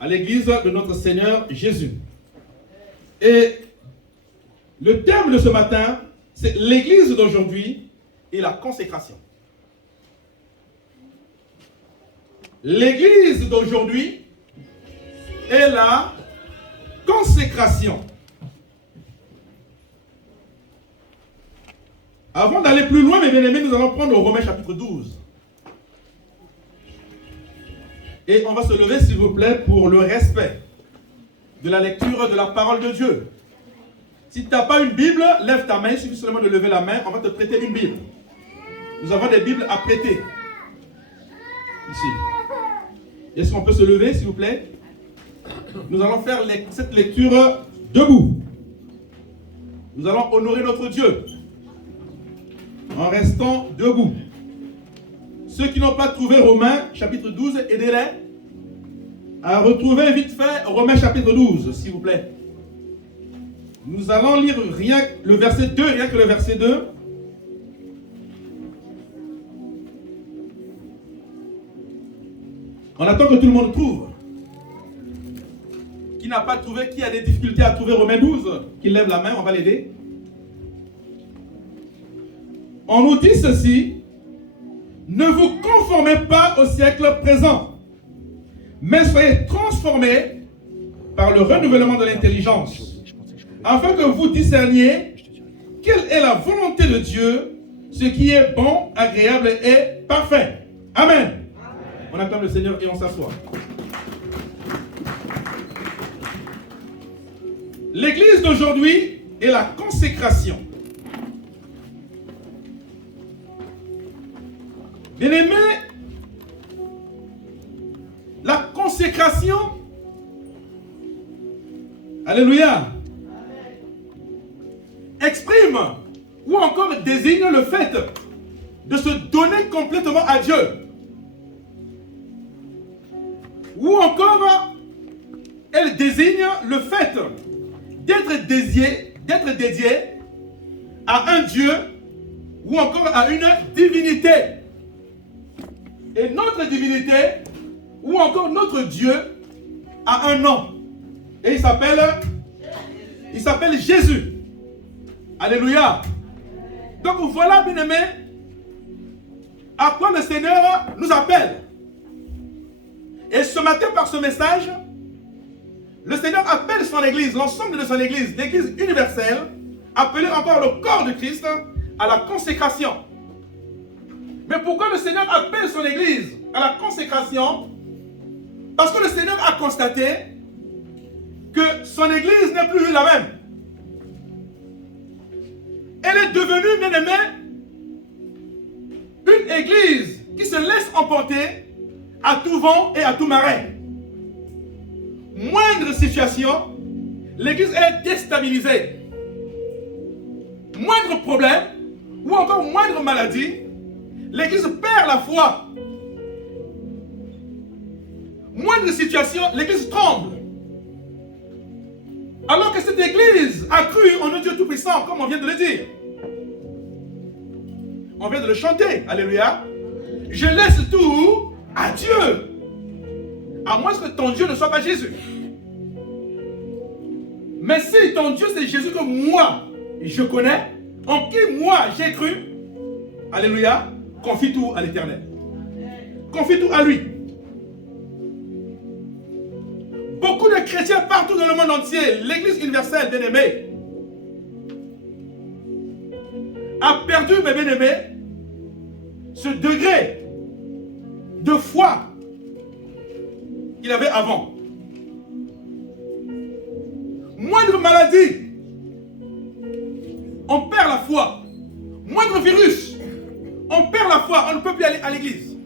à l'église de notre Seigneur Jésus. Et le terme de ce matin, c'est l'église d'aujourd'hui et la consécration. L'église d'aujourd'hui est la consécration. Avant d'aller plus loin, mes bien-aimés, nous allons prendre Romains chapitre 12. Et on va se lever, s'il vous plaît, pour le respect de la lecture de la parole de Dieu. Si tu n'as pas une Bible, lève ta main. Il suffit seulement de lever la main. On va te prêter une Bible. Nous avons des Bibles à prêter. Ici. Est-ce qu'on peut se lever, s'il vous plaît? Nous allons faire cette lecture debout. Nous allons honorer notre Dieu en restant debout. Ceux qui n'ont pas trouvé Romains chapitre 12, aidez-les à retrouver vite fait Romains chapitre 12, s'il vous plaît. Nous allons lire rien que le verset 2. On attend que tout le monde trouve. Qui n'a pas trouvé, qui a des difficultés à trouver Romains 12, qui lève la main, on va l'aider. On nous dit ceci: ne vous conformez pas au siècle présent, mais soyez transformés par le renouvellement de l'intelligence, afin que vous discerniez quelle est la volonté de Dieu, ce qui est bon, agréable et parfait. Amen. On acclame le Seigneur et on s'assoit. L'église d'aujourd'hui est la consécration. Bien-aimés, la consécration, alléluia, exprime ou encore désigne le fait de se donner complètement à Dieu. Ou encore, elle désigne le fait d'être dédié à un Dieu ou encore à une divinité. Et notre divinité ou encore notre Dieu a un nom. Et il s'appelle Jésus. Alléluia. Donc voilà, bien-aimés, à quoi le Seigneur nous appelle. Et ce matin, par ce message, le Seigneur appelle son Église, l'ensemble de son Église, l'Église universelle, appelée encore le corps de Christ, à la consécration. Mais pourquoi le Seigneur appelle son Église à la consécration? Parce que le Seigneur a constaté que son Église n'est plus la même. Elle est devenue, bien aimée, une Église qui se laisse emporter à tout vent et à tout marais. Moindre situation, l'Église est déstabilisée. Moindre problème, ou encore moindre maladie, l'Église perd la foi. Moindre situation, l'Église tremble. Alors que cette Église a cru en un Dieu Tout-Puissant, comme on vient de le dire. On vient de le chanter, alléluia. Je laisse tout à Dieu. À moins que ton Dieu ne soit pas Jésus. Mais si ton Dieu c'est Jésus que moi je connais, en qui moi j'ai cru, alléluia, confie tout à l'Éternel. Confie tout à lui. Beaucoup de chrétiens partout dans le monde entier, l'Église universelle, bien-aimée, a perdu, mes bien-aimés, ce degré de foi qu'il avait avant. Moindre maladie, on perd la foi. Moindre virus, on perd la foi, on ne peut plus aller à l'église.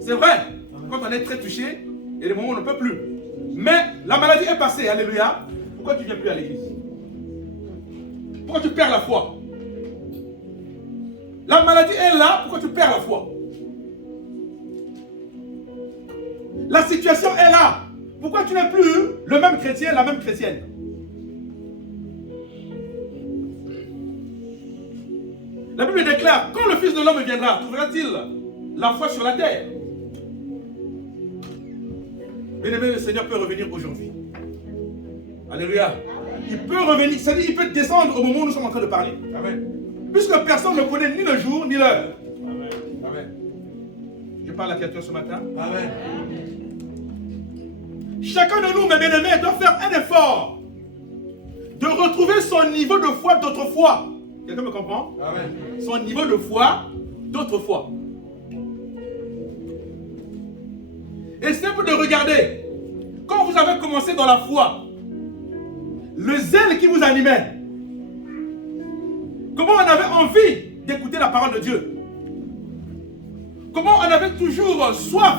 C'est vrai, quand on est très touché, il y a des moments où on ne peut plus. Mais la maladie est passée, alléluia. Pourquoi tu ne viens plus à l'église? Pourquoi tu perds la foi? La maladie est là, pourquoi tu perds la foi? La situation est là. Pourquoi tu n'es plus le même chrétien, la même chrétienne? La Bible déclare, quand le Fils de l'homme viendra, trouvera-t-il la foi sur la terre? Bien-aimé, le Seigneur peut revenir aujourd'hui. Alléluia. Il peut revenir, c'est-à-dire il peut descendre au moment où nous sommes en train de parler. Amen. Puisque personne ne connaît ni le jour ni l'heure. Amen. Amen. Je parle à quelqu'un ce matin. Amen. Chacun de nous, mes bien-aimés, doit faire un effort de retrouver son niveau de foi d'autrefois. Quelqu'un me comprend? Amen. Son niveau de foi d'autrefois. Et c'est pour de regarder, quand vous avez commencé dans la foi, le zèle qui vous animait, comment on avait envie d'écouter la parole de Dieu, comment on avait toujours soif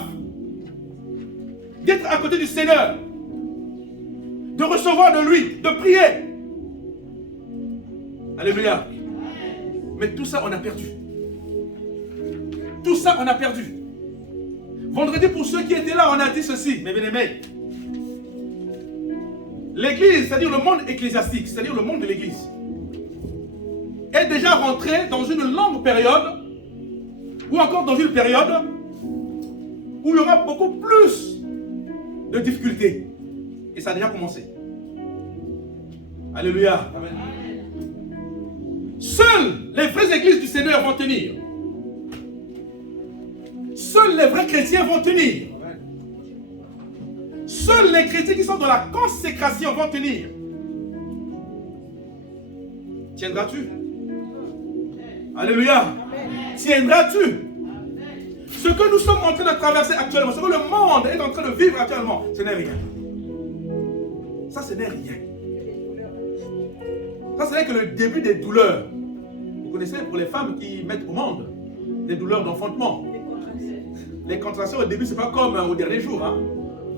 d'être à côté du Seigneur, de recevoir de lui, de prier. Alléluia. Mais tout ça, on a perdu. Tout ça, on a perdu. Vendredi, pour ceux qui étaient là, on a dit ceci, mes bien-aimés. L'église, c'est-à-dire le monde ecclésiastique, c'est-à-dire le monde de l'église, est déjà rentré dans une longue période, ou encore dans une période où il y aura beaucoup plus de difficultés. Et ça a déjà commencé. Alléluia. Amen. Seules les vraies églises du Seigneur vont tenir. Seuls les vrais chrétiens vont tenir. Seuls les chrétiens qui sont dans la consécration vont tenir. Tiendras-tu? Alléluia. Tiendras-tu? Ce que nous sommes en train de traverser actuellement, ce que le monde est en train de vivre actuellement, ce n'est rien. Ça, ce n'est rien. Ça, ce n'est que le début des douleurs. Vous connaissez, pour les femmes qui mettent au monde, des douleurs d'enfantement. Les contractions au début, ce n'est pas comme au dernier jour. Hein.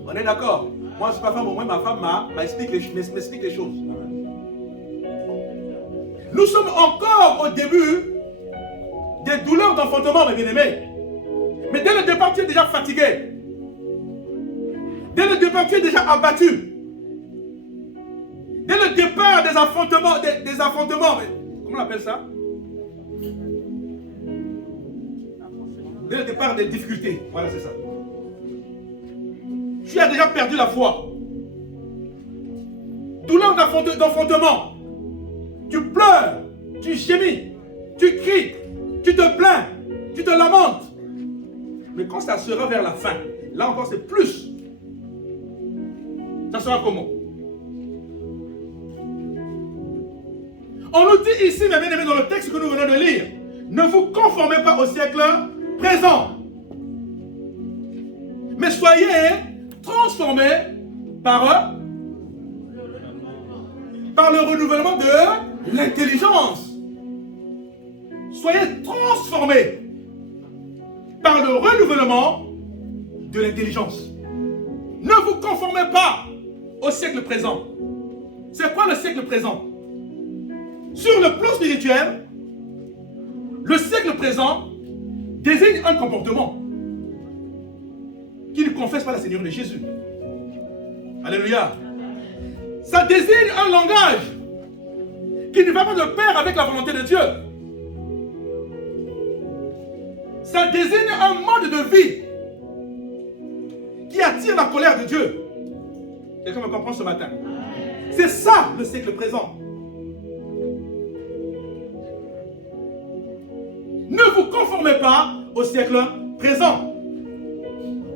On est d'accord. Moi, je ne suis pas femme, au moins ma femme m'explique les choses. Nous sommes encore au début des douleurs d'enfantement, mes bien-aimés. Mais dès le départ, tu es déjà fatigué. Dès le départ, tu es déjà abattu. Dès le départ des affrontements, comment on appelle ça? Dès le départ des difficultés. Voilà, c'est ça. Tu as déjà perdu la foi. Douleur d'enfantement. Tu pleures, tu gémis, tu cries, tu te plains, tu te lamentes. Mais quand ça sera vers la fin, là encore c'est plus. Ça sera comment? On nous dit ici, mes bien-aimés, dans le texte que nous venons de lire, ne vous conformez pas au siècle présent, mais soyez transformés par le renouvellement de l'intelligence. Soyez transformés par le renouvellement de l'intelligence. Ne vous conformez pas au siècle présent. C'est quoi le siècle présent? Sur le plan spirituel, le siècle présent désigne un comportement qui ne confesse pas la Seigneur de Jésus. Alléluia. Ça désigne un langage qui ne va pas de pair avec la volonté de Dieu. Ça désigne un mode de vie qui attire la colère de Dieu. Quelqu'un me comprend ce matin? C'est ça le siècle présent. Ne vous conformez pas au siècle présent.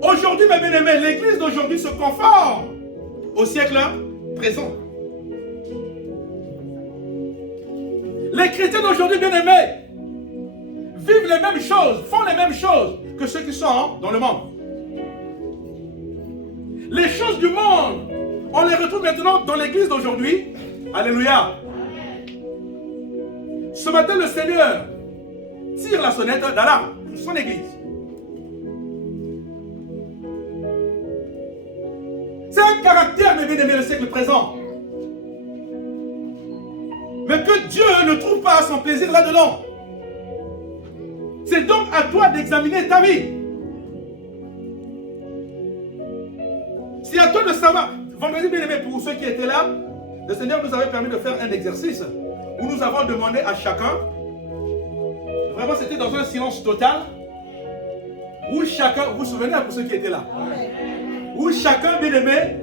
Aujourd'hui, mes bien-aimés, l'église d'aujourd'hui se conforme au siècle présent. Les chrétiens d'aujourd'hui, bien-aimés, vivent les mêmes choses, font les mêmes choses que ceux qui sont dans le monde. Les choses du monde, on les retrouve maintenant dans l'église d'aujourd'hui. Alléluia. Ce matin, le Seigneur tire la sonnette d'alarme pour son église. C'est un caractère, mes bien-aimés, le siècle présent. Mais que Dieu ne trouve pas son plaisir là-dedans. C'est donc à toi d'examiner ta vie. C'est à toi de savoir. Vendredi, bien-aimé, pour ceux qui étaient là, le Seigneur nous avait permis de faire un exercice où nous avons demandé à chacun. Vraiment, c'était dans un silence total. Où chacun, vous vous souvenez pour ceux qui étaient là, où chacun, bien aimé,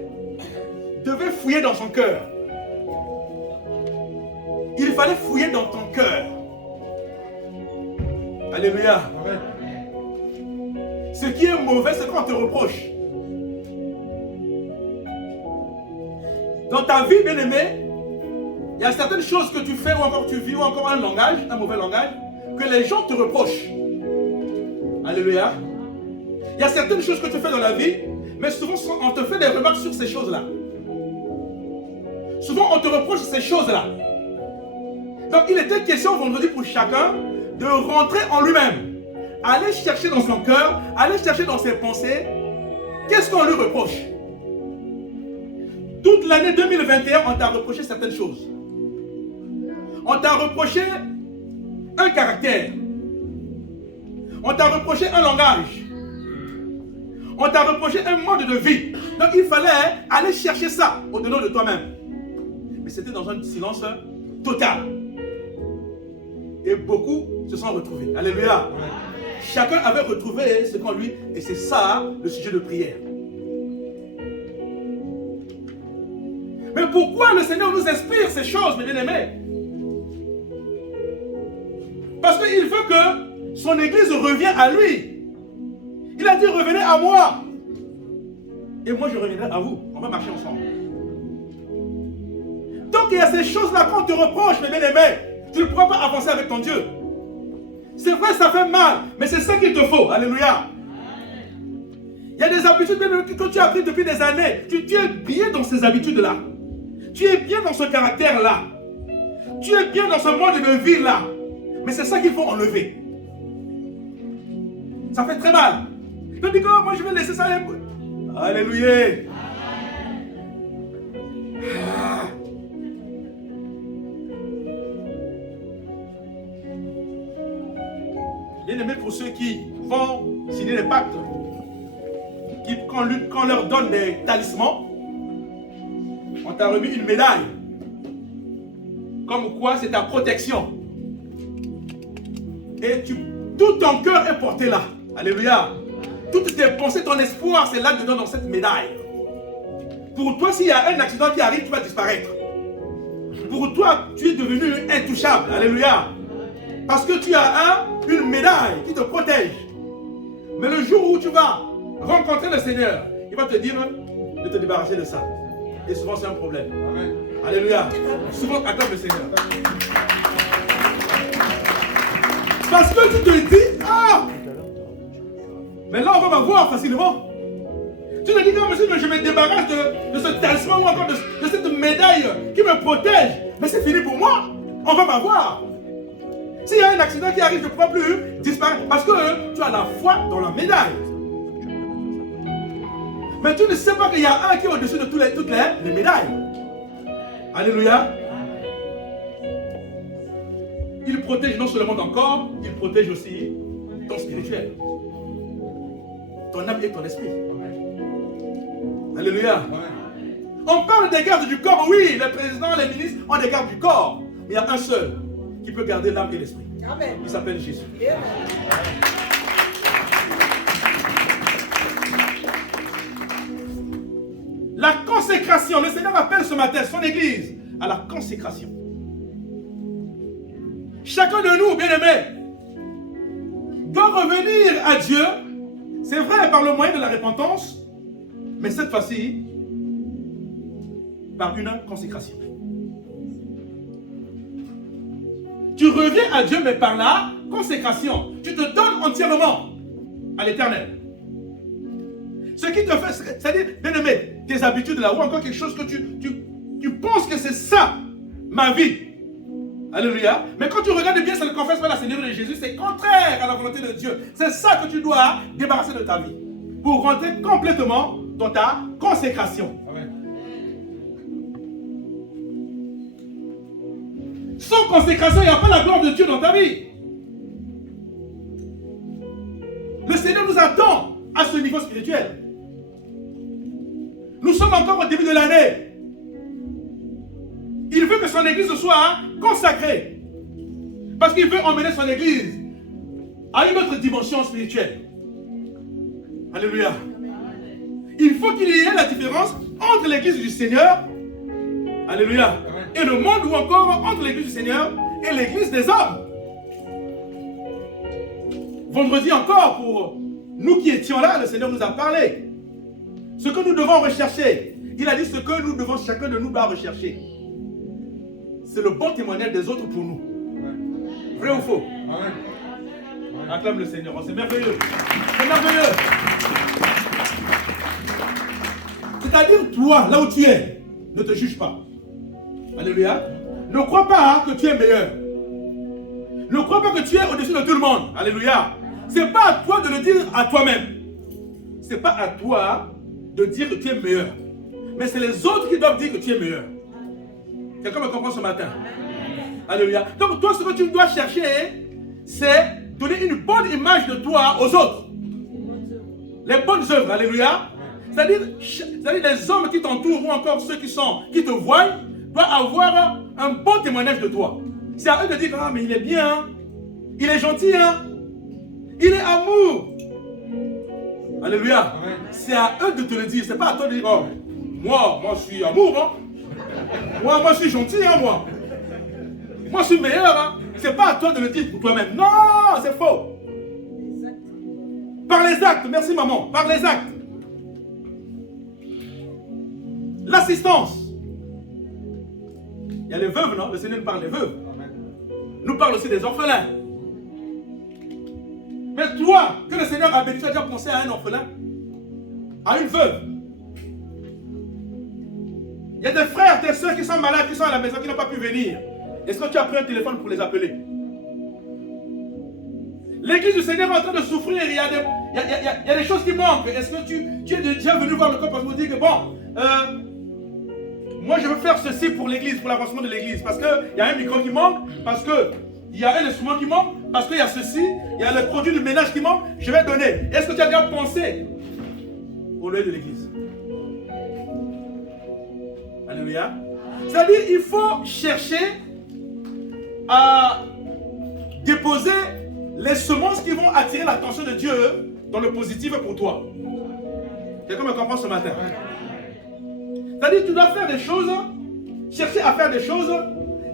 devait fouiller dans son cœur. Il fallait fouiller dans ton cœur. Alléluia. Amen. Ce qui est mauvais, c'est qu'on te reproche. Dans ta vie, bien aimé, il y a certaines choses que tu fais ou encore tu vis ou encore un langage, un mauvais langage, que les gens te reprochent. Alléluia. Il y a certaines choses que tu fais dans la vie, mais souvent on te fait des remarques sur ces choses-là. Souvent on te reproche ces choses-là. Donc il était question vendredi pour chacun de rentrer en lui-même. Aller chercher dans son cœur, aller chercher dans ses pensées, qu'est-ce qu'on lui reproche? Toute l'année 2021, on t'a reproché certaines choses. On t'a reproché un caractère. On t'a reproché un langage. On t'a reproché un mode de vie. Donc il fallait aller chercher ça au-dedans de toi-même. Mais c'était dans un silence total. Et beaucoup se sont retrouvés. Alléluia. Chacun avait retrouvé ce qu'en lui, et c'est ça le sujet de prière. Mais pourquoi le Seigneur nous inspire ces choses, mes bien-aimés? Parce qu'il veut que son Église revienne à lui. Il a dit, revenez à moi. Et moi, je reviendrai à vous. On va marcher ensemble. Donc, il y a ces choses-là qu'on te reproche, mes bien-aimés. Tu ne pourras pas avancer avec ton Dieu. C'est vrai, ça fait mal, mais c'est ça qu'il te faut. Alléluia. Il y a des habitudes que tu as prises depuis des années. Tu es bien dans ces habitudes-là. Tu es bien dans ce caractère-là. Tu es bien dans ce mode de vie-là. Mais c'est ça qu'il faut enlever. Ça fait très mal. Tu dis que moi je vais laisser ça. Alléluia. Ah. Bien aimé pour ceux qui vont signer les pactes, qu'on leur donne des talismans, on t'a remis une médaille. Comme quoi c'est ta protection. Et tout ton cœur est porté là. Alléluia. Toutes tes pensées, ton espoir, c'est là-dedans dans cette médaille. Pour toi, s'il y a un accident qui arrive, tu vas disparaître. Pour toi, tu es devenu intouchable. Alléluia. Parce que tu as une médaille qui te protège. Mais le jour où tu vas rencontrer le Seigneur, il va te dire de te débarrasser de ça. Et souvent, c'est un problème. Amen. Alléluia. Souvent, acclame le Seigneur. Parce que tu te dis, ah, mais là, on va m'avoir facilement. Tu te dis, non, monsieur, mais je me débarrasse de ce talisman ou encore de cette médaille qui me protège. Mais c'est fini pour moi. On va m'avoir. S'il y a un accident qui arrive, je ne pourrai plus disparaître. Parce que tu as la foi dans la médaille. Mais tu ne sais pas qu'il y a un qui est au-dessus de toutes les médailles. Alléluia. Il protège non seulement ton corps, il protège aussi ton spirituel. Ton âme et ton esprit. Alléluia. On parle des gardes du corps, oui, les présidents, les ministres ont des gardes du corps. Mais il y a un seul qui peut garder l'âme et l'esprit. Il s'appelle Jésus. Yeah. La consécration, le Seigneur appelle ce matin son Église à la consécration. Chacun de nous, bien-aimés, doit revenir à Dieu, c'est vrai, par le moyen de la repentance, mais cette fois-ci, par une consécration. Tu reviens à Dieu, mais par la consécration. Tu te donnes entièrement à l'Éternel. Ce qui te fait, c'est-à-dire, bien-aimé, tes habitudes là, ou encore quelque chose que tu penses que c'est ça, ma vie. Alléluia. Mais quand tu regardes bien, ça le confesse par la Seigneur de Jésus, c'est contraire à la volonté de Dieu. C'est ça que tu dois débarrasser de ta vie. Pour rentrer complètement dans ta consécration. Amen. Sans consécration, il n'y a pas la gloire de Dieu dans ta vie. Le Seigneur nous attend à ce niveau spirituel. Nous sommes encore au début de l'année. Il veut que son église soit consacrée. Parce qu'il veut emmener son église à une autre dimension spirituelle. Alléluia. il faut qu'il y ait la différence entre l'église du Seigneur, alléluia, et le monde, ou encore entre l'église du Seigneur et l'église des hommes. Vendredi encore, pour nous qui étions là, le Seigneur nous a parlé. Ce que nous devons rechercher, il a dit ce que nous devons, chacun de nous doit rechercher. C'est le bon témoignage des autres pour nous. Vrai ou faux? Acclame le Seigneur. Oh, c'est merveilleux. C'est merveilleux. C'est-à-dire, toi, là où tu es, ne te juge pas. Alléluia. Ne crois pas que tu es meilleur. Ne crois pas que tu es au-dessus de tout le monde. Alléluia. Ce n'est pas à toi de le dire à toi-même. Ce n'est pas à toi de dire que tu es meilleur. Mais c'est les autres qui doivent dire que tu es meilleur. Quelqu'un me comprend ce matin? Alléluia. Donc toi, ce que tu dois chercher, c'est donner une bonne image de toi aux autres. Les bonnes œuvres. Alléluia. C'est-à-dire les hommes qui t'entourent ou encore ceux qui te voient doivent avoir un bon témoignage de toi. C'est à eux de dire, ah mais il est bien, hein? Il est gentil, hein? Il est amour. Alléluia. C'est à eux de te le dire. C'est pas à toi de dire, oh, moi je suis amour, hein? Moi je suis gentil, hein, moi. Moi je suis meilleur, hein? C'est pas à toi de le dire pour toi-même. Non, c'est faux. Par les actes, merci maman, par les actes. L'assistance. Il y a les veuves, non? Le Seigneur nous parle des veuves. Nous parle aussi des orphelins. Mais toi, que le Seigneur a béni, tu as déjà pensé à un orphelin? À une veuve? Il y a des frères, des soeurs qui sont malades, qui sont à la maison, qui n'ont pas pu venir. Est-ce que tu as pris un téléphone pour les appeler? L'église du Seigneur est en train de souffrir. Il y a des choses qui manquent. Est-ce que tu es déjà venu voir le corps pour me dire que bon, moi je veux faire ceci pour l'église, pour l'avancement de l'église, parce qu'il y a un micro qui manque, parce qu'il y a un instrument qui manque, parce qu'il y a ceci, il y a le produit de ménage qui manque, je vais donner. Est-ce que tu as déjà pensé au lieu de l'église? Alléluia. C'est-à-dire, il faut chercher à déposer les semences qui vont attirer l'attention de Dieu dans le positif pour toi. Quelqu'un me comprend ce matin? C'est-à-dire, tu dois faire des choses, chercher à faire des choses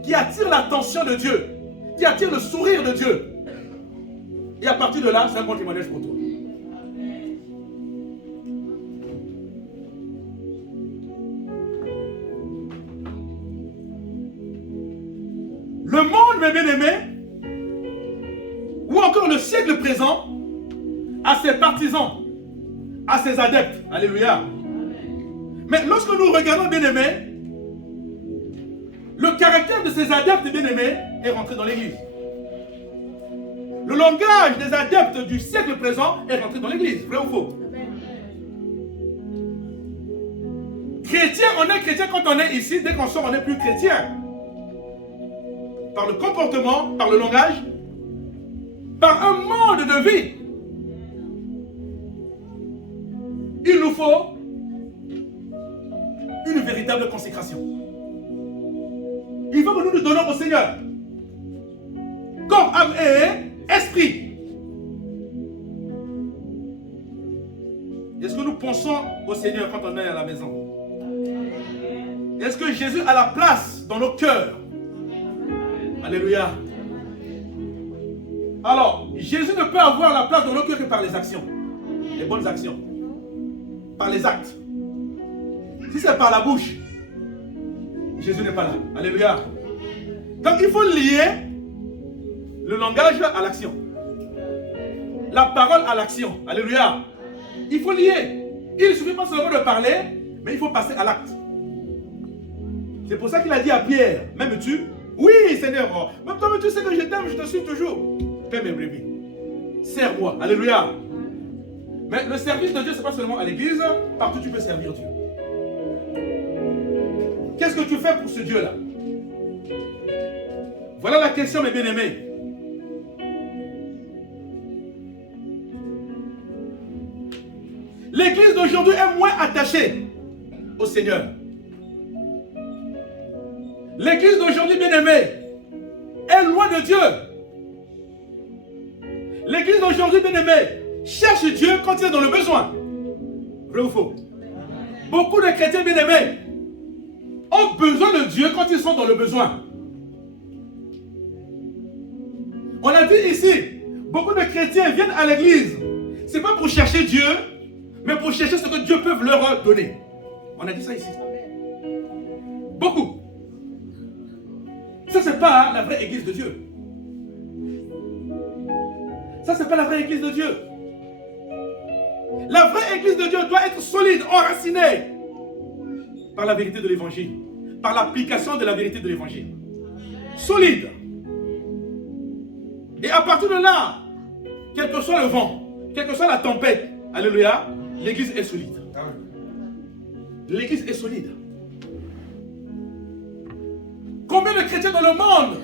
qui attirent l'attention de Dieu, qui attirent le sourire de Dieu. Et à partir de là, c'est un bon témoignage pour toi. Le monde, mes bien-aimés, ou encore le siècle présent, a ses partisans, a ses adeptes. Alléluia. Mais lorsque nous regardons, bien-aimés, le caractère de ces adeptes bien-aimés est rentré dans l'église. Le langage des adeptes du siècle présent est rentré dans l'église. Vrai ou faux? Chrétien, on est chrétien quand on est ici. Dès qu'on sort, on n'est plus chrétien. Par le comportement, par le langage, par un mode de vie. Il nous faut une véritable consécration. Il faut que nous nous donnons au Seigneur. Corps, âme et esprit. Est-ce que nous pensons au Seigneur quand on est à la maison? Est-ce que Jésus a la place dans nos cœurs? Alléluia. Alors, Jésus ne peut avoir la place dans nos cœurs que par les actions. Les bonnes actions. Par les actes. Si c'est par la bouche, Jésus n'est pas là. Alléluia. Donc il faut lier le langage à l'action. La parole à l'action. Alléluia. Il faut lier. Il ne suffit pas seulement de parler, mais il faut passer à l'acte. C'est pour ça qu'il a dit à Pierre, m'aimes-tu? Oui, Seigneur. Même toi, tu sais que je t'aime, je te suis toujours. Paix mes brebis. Sers-moi. Alléluia. Mais le service de Dieu, ce n'est pas seulement à l'église. Partout, tu peux servir Dieu. Qu'est-ce que tu fais pour ce Dieu-là? Voilà la question, mes bien-aimés. L'église d'aujourd'hui est moins attachée au Seigneur. L'église d'aujourd'hui, bien-aimée, est loin de Dieu. L'église d'aujourd'hui, bien-aimée, cherche Dieu quand il est dans le besoin. Vrai ou faux? beaucoup de chrétiens bien-aimés ont besoin de Dieu quand ils sont dans le besoin. On a dit ici, beaucoup de chrétiens viennent à l'église. Ce n'est pas pour chercher Dieu, mais pour chercher ce que Dieu peut leur donner. On a dit ça ici. Beaucoup. Ça, ce n'est pas la vraie église de Dieu. Ça, ce n'est pas la vraie église de Dieu. La vraie église de Dieu doit être solide, enracinée par la vérité de l'évangile, par l'application de la vérité de l'évangile. Solide. Et à partir de là, quel que soit le vent, quelle que soit la tempête, alléluia, l'église est solide. L'église est solide. Combien de chrétiens dans le monde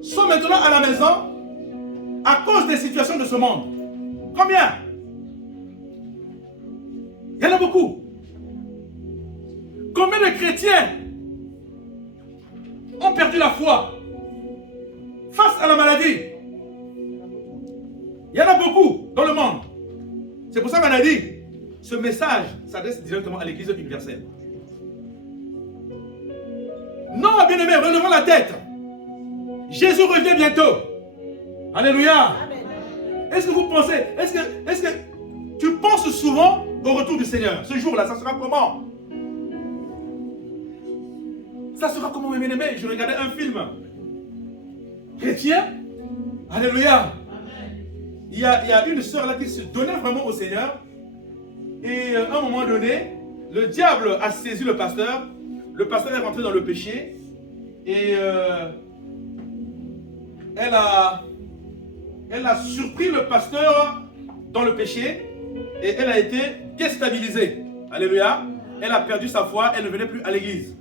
sont maintenant à la maison à cause des situations de ce monde? Combien? Il y en a beaucoup. Combien de chrétiens ont perdu la foi face à la maladie? Il y en a beaucoup dans le monde. C'est pour ça qu'on a dit, ce message s'adresse directement à l'église universelle. Non, bien-aimés, relevons la tête. Jésus revient bientôt. Alléluia. Est-ce que vous pensez, est-ce que tu penses souvent au retour du Seigneur? Ce jour-là, ça sera comment? Ça sera comment, mes bien-aimés? Je regardais un film chrétien. Alléluia. Il y a une sœur là qui se donnait vraiment au Seigneur. Et à un moment donné, le diable a saisi le pasteur. Le pasteur est rentré dans le péché. Et elle a surpris le pasteur dans le péché. Et elle a été déstabilisée. Alléluia. Elle a perdu sa foi. Elle ne venait plus à l'église.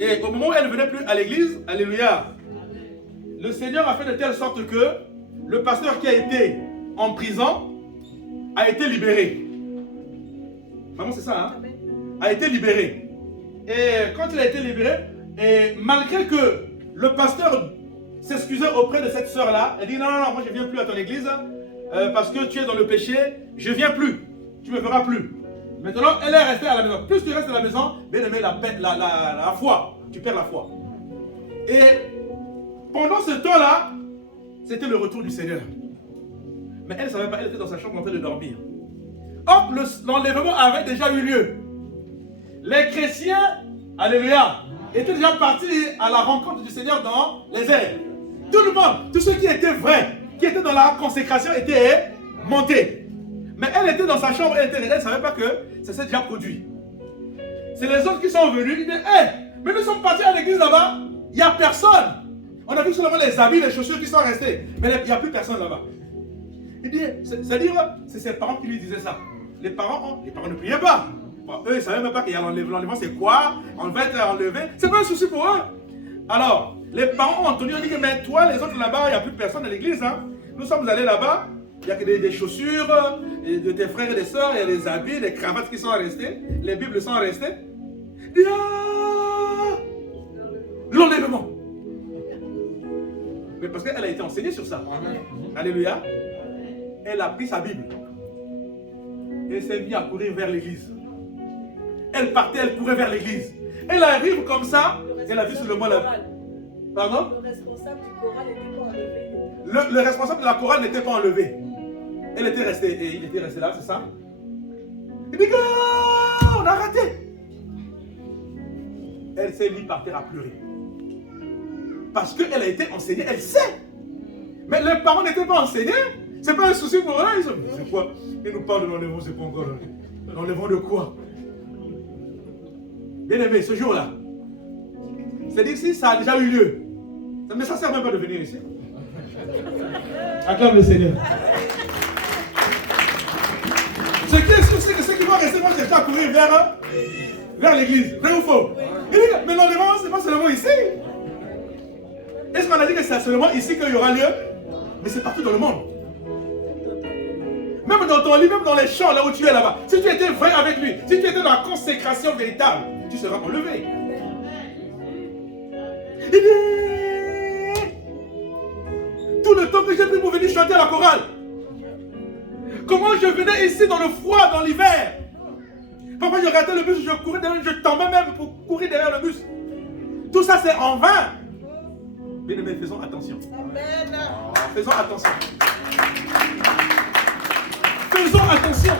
Et au moment où elle ne venait plus à l'église, alléluia, le Seigneur a fait de telle sorte que le pasteur qui a été en prison a été libéré. Vraiment, c'est ça, hein? A été libéré. Et quand il a été libéré, et malgré que le pasteur s'excusait auprès de cette sœur-là, elle dit non, moi je ne viens plus à ton église parce que tu es dans le péché, je ne viens plus, tu ne me verras plus. Maintenant, elle est restée à la maison. Plus tu restes à la maison, bien aimé, la foi, tu perds la foi. Et pendant ce temps-là, c'était le retour du Seigneur. Mais elle ne savait pas, elle était dans sa chambre en train de dormir. Hop, l'enlèvement avait déjà eu lieu. Les chrétiens, alléluia, étaient déjà partis à la rencontre du Seigneur dans les airs. Tout le monde, tous ceux qui étaient vrais, qui étaient dans la consécration, étaient montés. Mais elle était dans sa chambre, elle ne savait pas que ça s'est déjà produit. C'est les autres qui sont venus, ils disaient, hey, mais nous sommes partis à l'église là-bas, il n'y a personne. On a vu seulement les habits, les chaussures qui sont restés. Mais il n'y a plus personne là-bas. Il dit, c'est-à-dire, c'est ses parents qui lui disaient ça. Les parents ne priaient pas. Bon, eux, ils ne savaient même pas qu'il y a l'enlèvement, c'est quoi? On va être enlevé. Ce n'est pas un souci pour eux. Alors, les parents ont entendu, on dit, mais toi, les autres là-bas, il n'y a plus personne à l'église. Hein. Nous sommes allés là-bas, il n'y a que des chaussures de tes frères et des sœurs, il y a des habits, des cravates qui sont restées, les bibles sont restées. L'enlèvement. Mais parce qu'elle a été enseignée sur ça. Alléluia. Elle a pris sa Bible. Et s'est mise à courir vers l'église. Elle partait, elle courait vers l'église. Elle arrive comme ça. Elle a vu sur le mot là. Pardon? Le responsable du choral n'était pas enlevé. Le responsable de la chorale n'était pas enlevé. Elle était restée. Et il était resté là, c'est ça? Il dit on a raté. Elle s'est mise par terre à pleurer. Parce qu'elle a été enseignée, elle sait. Mais les parents n'étaient pas enseignés. C'est pas un souci pour eux. Ils sont dit, c'est quoi? Ils nous parlent de l'enlèvement, c'est pas encore l'enlèvement de quoi? Bien aimé, ce jour-là, c'est-à-dire si ça a déjà eu lieu, mais ça ne sert même pas de venir ici. Acclame le Seigneur. Ce qui est sûr, c'est que ceux qui vont rester, vont chercher à courir vers l'église. Vrai ou faux? Il dit, mais l'enlèvement, c'est pas seulement ici. Est-ce qu'on a dit que c'est seulement ici qu'il y aura lieu? Mais c'est partout dans le monde. Même dans ton lit, même dans les champs, là où tu es là-bas. Si tu étais vrai avec lui, si tu étais dans la consécration véritable, tu seras enlevé. Il dit, tout le temps que j'ai pris pour venir chanter à la chorale, comment je venais ici dans le froid, dans l'hiver, Parfois, je ratais le bus, je courais derrière, je tombais même pour courir derrière le bus. Tout ça, c'est en vain. Bien-aimés, faisons attention. Amen. Faisons attention. Faisons attention.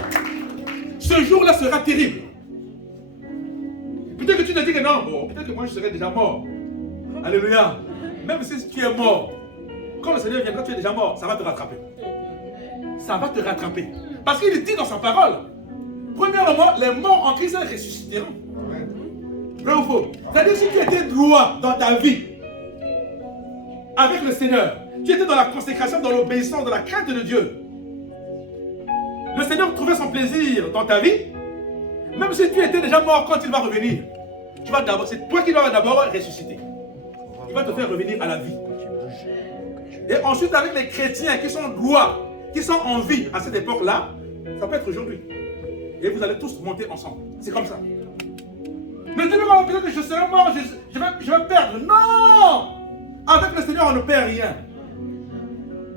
Ce jour-là sera terrible. Peut-être que tu te dis que non, bon, peut-être que moi je serai déjà mort. Alléluia. Même si tu es mort, quand le Seigneur viendra, tu es déjà mort, ça va te rattraper. Ça va te rattraper. Parce qu'il dit dans sa parole, premièrement, les morts en Christ ressusciteront. Vrai ou faux? C'est-à-dire si tu étais droit dans ta vie, avec le Seigneur, tu étais dans la consécration, dans l'obéissance, dans la crainte de Dieu. Le Seigneur trouvait son plaisir dans ta vie, même si tu étais déjà mort quand il va revenir. C'est toi qui vas d'abord ressusciter. Il va te faire revenir à la vie. Et ensuite, avec les chrétiens qui sont gloire, qui sont en vie à cette époque-là, ça peut être aujourd'hui. Et vous allez tous monter ensemble. C'est comme ça. Ne dites pas peut-être que je serai mort, je vais perdre. Non! Avec le Seigneur, on ne perd rien.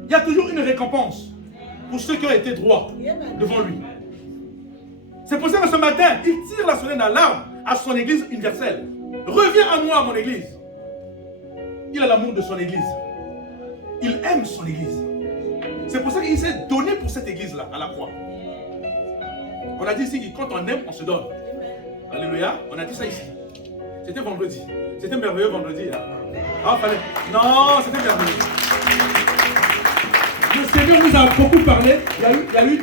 Il y a toujours une récompense pour ceux qui ont été droits devant lui. C'est pour ça que ce matin, il tire la sonnette d'alarme à son église universelle. Reviens à moi, mon église. Il a l'amour de son église. Il aime son église. C'est pour ça qu'il s'est donné pour cette église-là, à la croix. On a dit ici que quand on aime, on se donne. Alléluia. On a dit ça ici. C'était vendredi. C'était merveilleux vendredi. Hein? Ah, fallait. Non, c'était merveilleux. Le Seigneur nous a beaucoup parlé. Il y a eu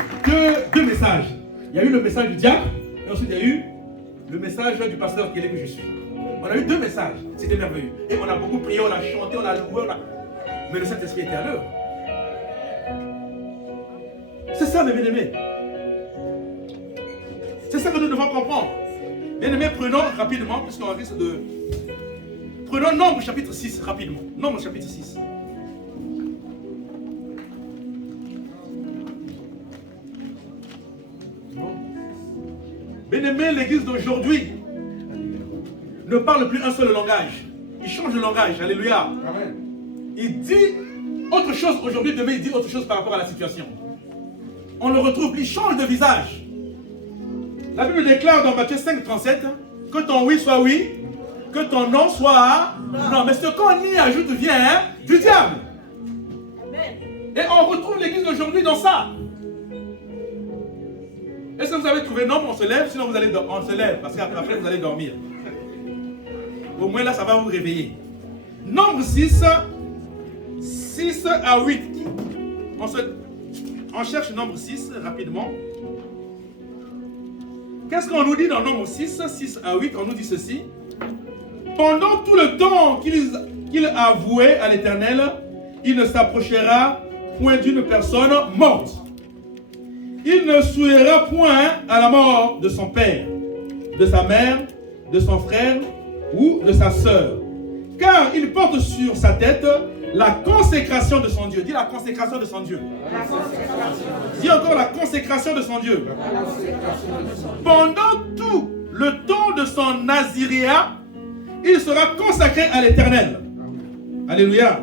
deux messages. Il y a eu le message du diable et ensuite il y a eu le message du pasteur qui est que je suis. On a eu deux messages. C'était merveilleux. Et on a beaucoup prié, on a chanté, on a loué, mais le Saint-Esprit était à l'heure. C'est ça, mes bien-aimés. C'est ça que nous devons comprendre. Bien-aimés, prenons rapidement, puisqu'on risque de... Prenons Nombre chapitre 6 rapidement. Nombre chapitre 6. Bien-aimés, l'église d'aujourd'hui ne parle plus un seul langage. Il change de langage. Alléluia. Amen. Il dit autre chose aujourd'hui, demain il dit autre chose par rapport à la situation. On le retrouve, il change de visage. La Bible déclare dans Matthieu 5, 37 que ton oui soit oui, que ton non soit non. Mais ce qu'on y ajoute vient du diable. Amen. Et on retrouve l'église d'aujourd'hui dans ça. Est-ce que vous avez trouvé non, on se lève, sinon on se lève, parce qu'après vous allez dormir. Au moins là, ça va vous réveiller. Nombre 6 à 8. On cherche Nombre 6 rapidement. Qu'est-ce qu'on nous dit dans Nombre 6 à 8, on nous dit ceci. Pendant tout le temps qu'il a voué à l'Éternel, il ne s'approchera point d'une personne morte. Il ne souillera point à la mort de son père, de sa mère, de son frère ou de sa sœur. Car il porte sur sa tête la consécration de son Dieu. Dis la consécration de son Dieu. Dis encore la consécration de son Dieu. Pendant tout le temps de son naziréat, il sera consacré à l'Éternel. Alléluia.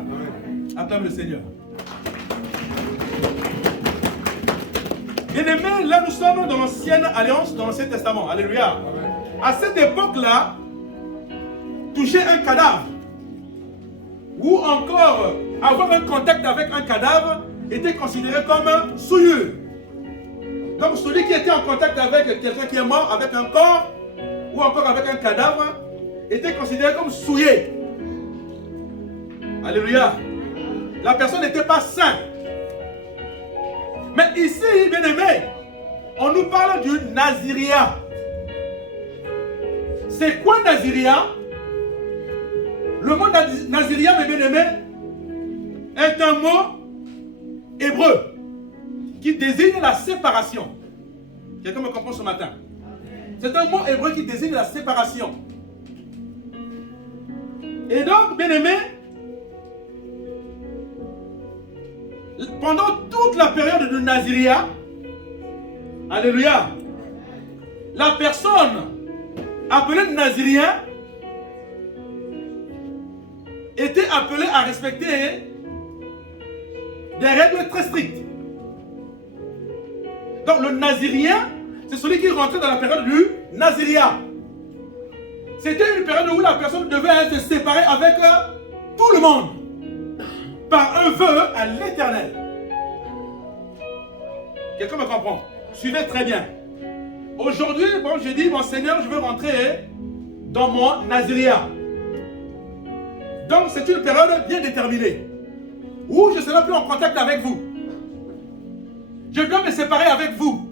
Acclame le Seigneur. Bien-aimés, là nous sommes dans l'ancienne alliance, dans l'Ancien Testament. Alléluia. À cette époque-là, toucher un cadavre ou encore avoir un contact avec un cadavre était considéré comme souillure. Donc celui qui était en contact avec quelqu'un qui est mort, avec un corps ou encore avec un cadavre, était considéré comme souillé. Alléluia. La personne n'était pas sainte. Mais ici, bien aimé, on nous parle du naziréat. C'est quoi naziréat? Le mot naziréat, mes bien-aimés, est un mot hébreu qui désigne la séparation. Quelqu'un me comprend ce matin? C'est un mot hébreu qui désigne la séparation. Et donc, bien-aimés, pendant toute la période de naziréat, alléluia, la personne appelée naziréen était appelée à respecter des règles très strictes. Donc le naziréen c'est celui qui rentrait dans la période du Naziréat. C'était une période où la personne devait se séparer avec tout le monde par un vœu à l'Éternel. Quelqu'un me comprend? Suivez très bien. Aujourd'hui, bon, je dis, mon Seigneur, je veux rentrer dans mon Naziréat. Donc, c'est une période bien déterminée où je ne serai plus en contact avec vous. Je dois me séparer avec vous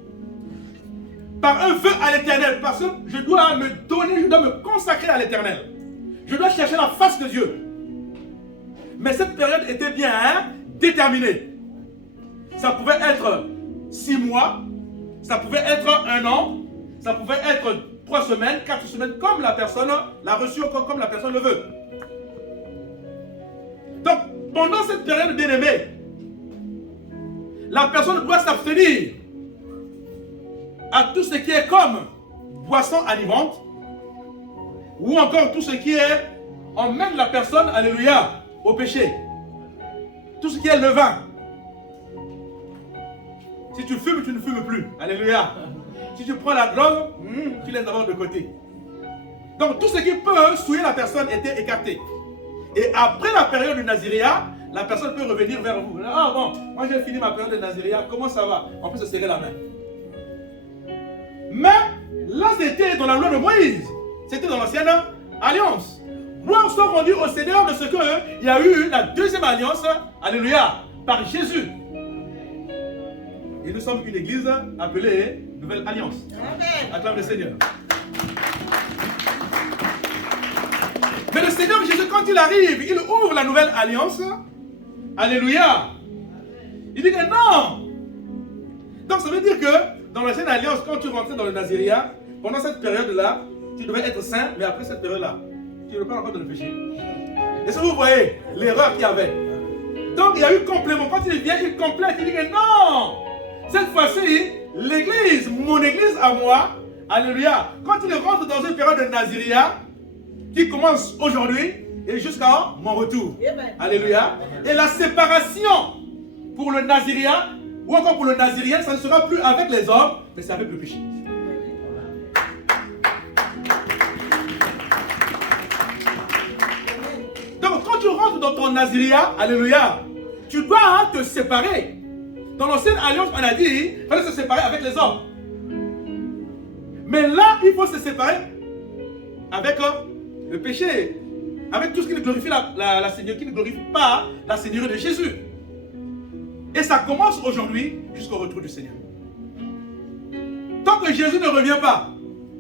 par un vœu à l'Éternel, parce que je dois me donner, je dois me consacrer à l'Éternel. Je dois chercher la face de Dieu. Mais cette période était bien déterminée. Ça pouvait être 6 mois, ça pouvait être 1 an, ça pouvait être 3 semaines, 4 semaines, comme la personne l'a reçu, comme la personne le veut. Donc, pendant cette période bien-aimée, la personne doit s'abstenir à tout ce qui est comme boisson enivrante, ou encore tout ce qui emmène la personne, alléluia, au péché. Tout ce qui est levain. Si tu fumes, tu ne fumes plus. Alléluia. Si tu prends la drogue, tu laisses d'abord de côté. Donc tout ce qui peut souiller la personne était écarté. Et après la période du Naziréat, la personne peut revenir vers vous. Ah bon, moi j'ai fini ma période de Naziréat, comment ça va? On peut se serrer la main. Mais là c'était dans la loi de Moïse. C'était dans l'ancienne alliance. Gloire soit rendue au Seigneur de ce qu'il y a eu la deuxième alliance, alléluia, par Jésus. Et nous sommes une église appelée Nouvelle Alliance. Amen. Acclame le Seigneur. Mais le Seigneur Jésus, quand il arrive, il ouvre la Nouvelle Alliance. Alléluia. Il dit que non. Donc ça veut dire que dans l'ancienne alliance, quand tu rentrais dans le Naziréat, pendant cette période-là, tu devais être saint, mais après cette période-là, tu ne peux pas encore dans le péché. Est-ce que vous voyez l'erreur qu'il y avait? Donc il y a eu complément. Quand il vient, il complète, il dit que non. Cette fois-ci, l'église, mon église à moi, alléluia, quand il rentre dans une période de Naziréat, qui commence aujourd'hui et jusqu'à mon retour. Amen. Alléluia. Et la séparation pour le Naziréat, ou encore pour le Nazirien, ça ne sera plus avec les hommes, mais c'est avec le péché. Donc quand tu rentres dans ton Naziréat, alléluia, tu dois te séparer. Dans l'ancienne alliance, on a dit qu'il fallait se séparer avec les hommes. Mais là, il faut se séparer avec le péché. Avec tout ce qui ne glorifie la Seigneurie, qui ne glorifie pas la Seigneurie de Jésus. Et ça commence aujourd'hui jusqu'au retour du Seigneur. Tant que Jésus ne revient pas,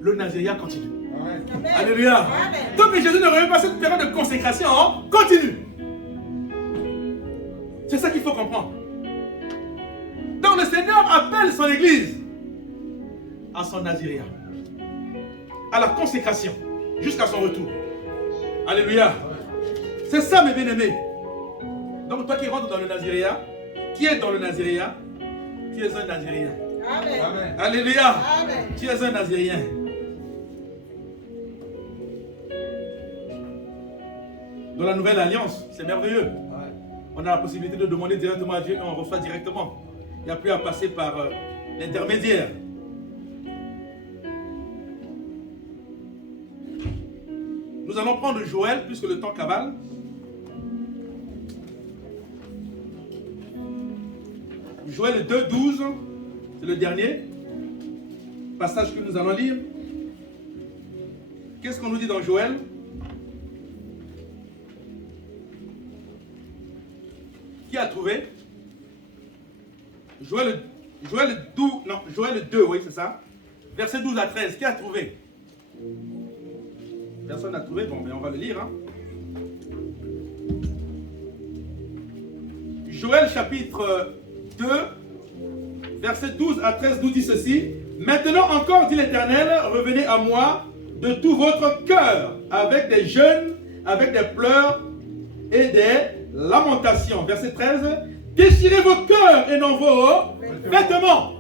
le Naziréat continue. Amen. Alléluia. Amen. Tant que Jésus ne revient pas, cette période de consécration continue. C'est ça qu'il faut comprendre. Donc le Seigneur appelle son église à son Naziréat, à la consécration, jusqu'à son retour. Alléluia. C'est ça mes bien-aimés. Donc toi qui rentres dans le Naziréat, qui est dans le Naziréat, tu es un Nazirien. Amen. Amen. Alléluia. Amen. Tu es un Nazirien. Dans la nouvelle alliance, c'est merveilleux. Ouais. On a la possibilité de demander directement à Dieu et on reçoit directement. Il n'y a plus à passer par l'intermédiaire. Nous allons prendre Joël, puisque le temps cavale. Joël 2, 12, c'est le dernier passage que nous allons lire. Qu'est-ce qu'on nous dit dans Joël? Qui a trouvé? Joël 2, oui, c'est ça. Verset 12 à 13, qui a trouvé? Personne n'a trouvé, bon, mais on va le lire. Hein. Joël chapitre 2, verset 12 à 13 nous dit ceci. Maintenant encore, dit l'Éternel, revenez à moi de tout votre cœur, avec des jeûnes, avec des pleurs et des lamentations. Verset 13. Déchirez vos cœurs et non vos vêtements.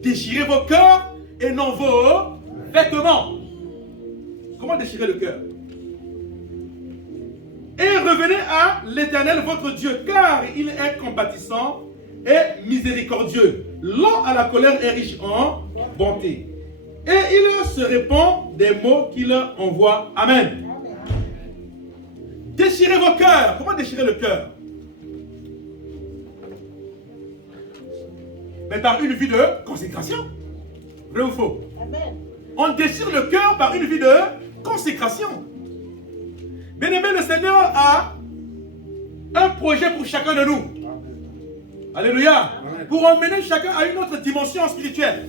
Déchirez vos cœurs et non vos vêtements. Comment déchirer le cœur? Et revenez à l'Éternel votre Dieu, car il est compatissant et miséricordieux, Lent à la colère et riche en bonté. Et il se répand des mots qu'il envoie. Amen. Déchirez vos cœurs. Comment déchirer le cœur? Mais par une vie de consécration. Vrai ou faux? Amen. On déchire le cœur par une vie de consécration. Bien-aimé, le Seigneur a un projet pour chacun de nous. Alléluia. Amen. Pour emmener chacun à une autre dimension spirituelle.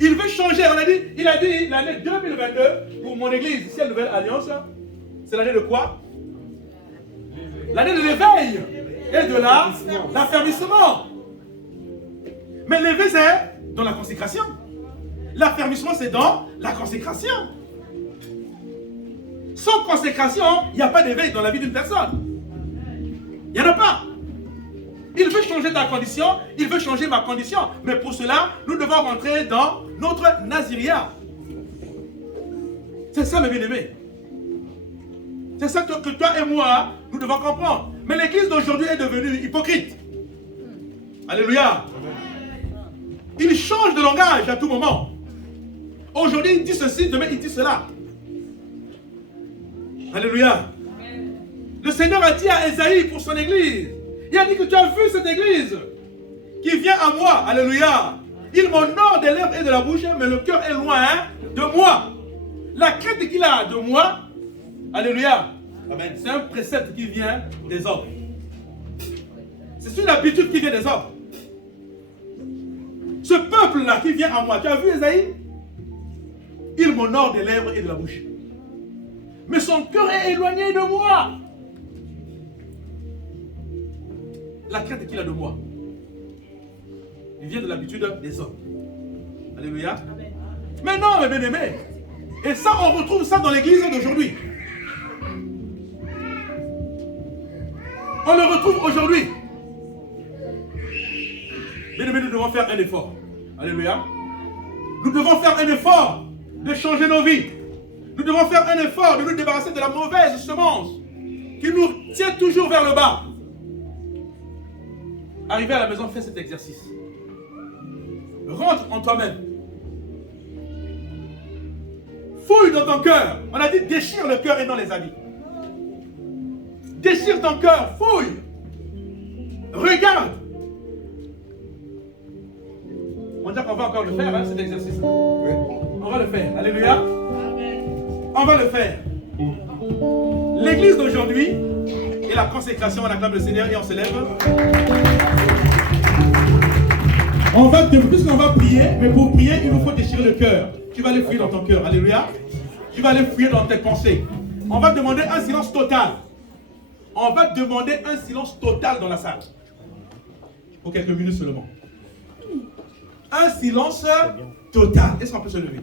Il veut changer. Il a dit l'année 2022 pour mon église, ici la Nouvelle Alliance. C'est l'année de quoi? L'année de l'éveil et de l'affermissement. Mais l'éveil, c'est dans la consécration. L'affermissement, c'est dans la consécration. Sans consécration, il n'y a pas d'éveil dans la vie d'une personne. Il n'y en a pas. Il veut changer ta condition, il veut changer ma condition. Mais pour cela, nous devons rentrer dans notre naziria. C'est ça le bien-aimé. C'est ça que toi et moi, nous devons comprendre. Mais l'église d'aujourd'hui est devenue hypocrite. Alléluia. Il change de langage à tout moment. Aujourd'hui, il dit ceci, demain, il dit cela. Alléluia. Le Seigneur a dit à Esaïe pour son église, il a dit que tu as vu cette église qui vient à moi. Alléluia. Il m'honore des lèvres et de la bouche, mais le cœur est loin de moi. La crainte qu'il a de moi, alléluia, c'est un précepte qui vient des hommes. C'est une habitude qui vient des hommes. Ce peuple-là qui vient à moi, tu as vu Esaïe? Il m'honore des lèvres et de la bouche. Mais son cœur est éloigné de moi. La crainte qu'il a de moi, il vient de l'habitude des hommes. Alléluia. Mais non, mes bien-aimés. Et ça, on retrouve ça dans l'église d'aujourd'hui. On le retrouve aujourd'hui. Bien-aimés, nous devons faire un effort. Alléluia. Nous devons faire un effort de changer nos vies. Nous devons faire un effort de nous débarrasser de la mauvaise semence qui nous tient toujours vers le bas. Arrivé à la maison, fais cet exercice. Rentre en toi-même. Fouille dans ton cœur. On a dit déchire le cœur et non les habits. Déchire ton cœur, fouille. Regarde. On dit qu'on va encore le faire, hein, cet exercice. Oui. On va le faire. Alléluia. Amen. On va le faire. L'église d'aujourd'hui et la consécration, on acclame le Seigneur et on se lève. Puisqu'on va prier, mais pour prier, il nous faut déchirer le cœur. Tu vas aller fouiller dans ton cœur. Alléluia. Tu vas aller fouiller dans tes pensées. On va demander un silence total. On va demander un silence total dans la salle. Pour quelques minutes seulement. Un silence total. Est-ce qu'on peut se lever?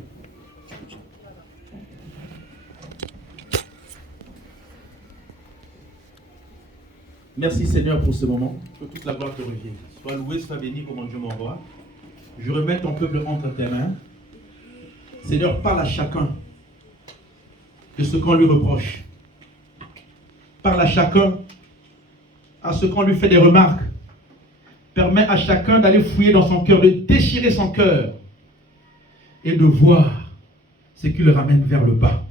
Merci Seigneur pour ce moment. Que toute la gloire te revienne. Sois loué, sois béni comme Dieu m'envoie. Je remets ton peuple entre tes mains. Seigneur, parle à chacun de ce qu'on lui reproche. Parle à chacun à ce qu'on lui fait des remarques. Permet à chacun d'aller fouiller dans son cœur, de déchirer son cœur et de voir ce qui le ramène vers le bas.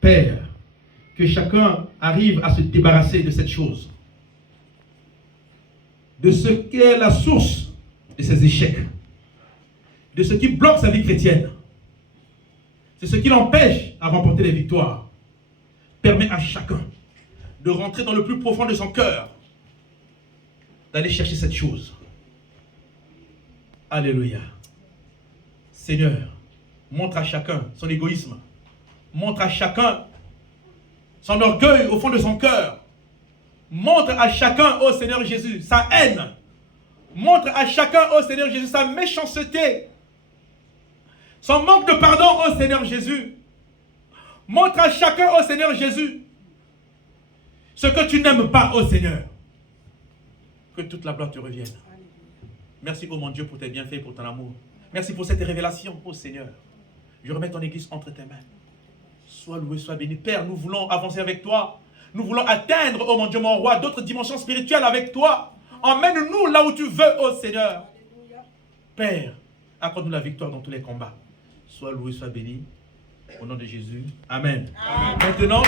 Père, que chacun arrive à se débarrasser de cette chose, de ce qu'est la source de ses échecs, de ce qui bloque sa vie chrétienne. C'est ce qui l'empêche à remporter les victoires. Permet à chacun de rentrer dans le plus profond de son cœur, d'aller chercher cette chose. Alléluia. Seigneur, montre à chacun son égoïsme. Montre à chacun son orgueil au fond de son cœur. Montre à chacun, ô Seigneur Jésus, sa haine. Montre à chacun, ô Seigneur Jésus, sa méchanceté. Son manque de pardon, ô Seigneur Jésus. Montre à chacun, ô Seigneur Jésus, ce que tu n'aimes pas, ô Seigneur. Que toute la gloire te revienne. Merci, ô mon Dieu, pour tes bienfaits, pour ton amour. Merci pour cette révélation, ô Seigneur. Je remets ton église entre tes mains. Sois loué, sois béni. Père, nous voulons avancer avec toi. Nous voulons atteindre, ô mon Dieu, mon roi, d'autres dimensions spirituelles avec toi. Emmène-nous là où tu veux, oh Seigneur. Père, accorde-nous la victoire dans tous les combats. Sois loué, sois béni. Au nom de Jésus. Amen. Amen. Maintenant,